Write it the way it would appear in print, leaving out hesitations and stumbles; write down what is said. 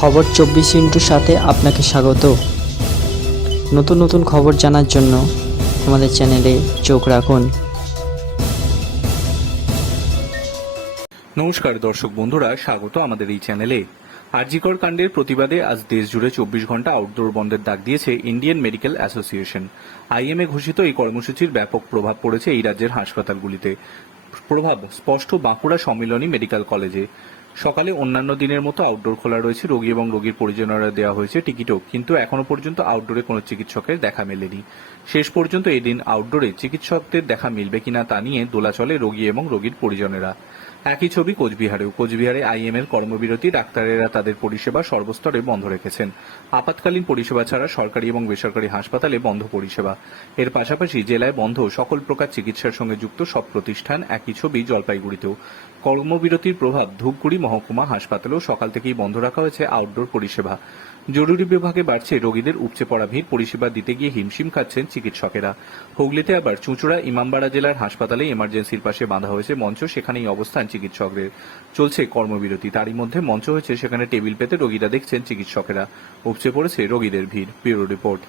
খবর 24 সাথে আপনাকে স্বাগত। নতুন নতুন খবর জানার জন্য আমাদের চ্যানেলে চোখ রাখুন। নমস্কার দর্শক বন্ধুরা, স্বাগত আমাদের এই চ্যানেলে। আরজিকর কাণ্ডের প্রতিবাদে আজ দেশ জুড়ে 24 ঘন্টা আউটডোর বন্ধের ডাক দিয়েছে ইন্ডিয়ান মেডিকেল অ্যাসোসিয়েশন। আইএমএ ঘোষিত এই কর্মসূচির ব্যাপক প্রভাব পড়েছে এই রাজ্যের হাসপাতালগুলিতে। প্রভাব স্পষ্ট বাঁকুড়া সম্মিলনী মেডিকেল কলেজে। সকালে অন্যান্য দিনের মতো আউটডোর খোলা রয়েছে, রোগী এবং রোগীর পরিজনেরা দেওয়া হয়েছে টিকিটও, কিন্তু এখনো পর্যন্ত আউটডোরে কোনো চিকিৎসকের দেখা মেলেনি। শেষ পর্যন্ত এদিন আউটডোরে চিকিৎসকদের দেখা মিলবে কিনা তা নিয়ে দোলাচলে রোগী এবং রোগীর পরিজনেরা। একই ছবি কোচবিহারে আইএমএর কর্মবিরতি, ডাক্তারেরা তাদের পরিষেবা সর্বস্তরে বন্ধ রেখেছেন। আপাতকালীন পরিষেবা ছাড়া সরকারি এবং বেসরকারি হাসপাতালে বন্ধ পরিষেবা। এর পাশাপাশি জেলায় বন্ধ সকল প্রকার চিকিৎসার সঙ্গে যুক্ত সব প্রতিষ্ঠান। একই ছবি জলপাইগুড়িতেও। কর্মবিরতির প্রভাব ধূপগুড়ি মহকুমা হাসপাতালেও সকাল থেকেই বন্ধ রাখা হয়েছে আউটডোর পরিষেবা। জরুরি বিভাগে বাড়ছে রোগীদের উপচে পড়া ভিড়, পরিষেবা দিতে গিয়ে হিমশিম খাচ্ছেন চিকিৎসকেরা। হুগলিতে আবার চুঁচুড়া ইমামবাড়া জেলার হাসপাতালে এমার্জেন্সির পাশে বাঁধা হয়েছে মঞ্চ, সেখানেই অবস্থান চিকিৎসকদের। চলছে কর্মবিরতি, তারই মধ্যে মঞ্চ হয়েছে সেখানে টেবিল পেতে রোগীরা দেখছেন চিকিৎসকেরা। উপচে পড়েছে রোগীদের ভিড়। Bureau report.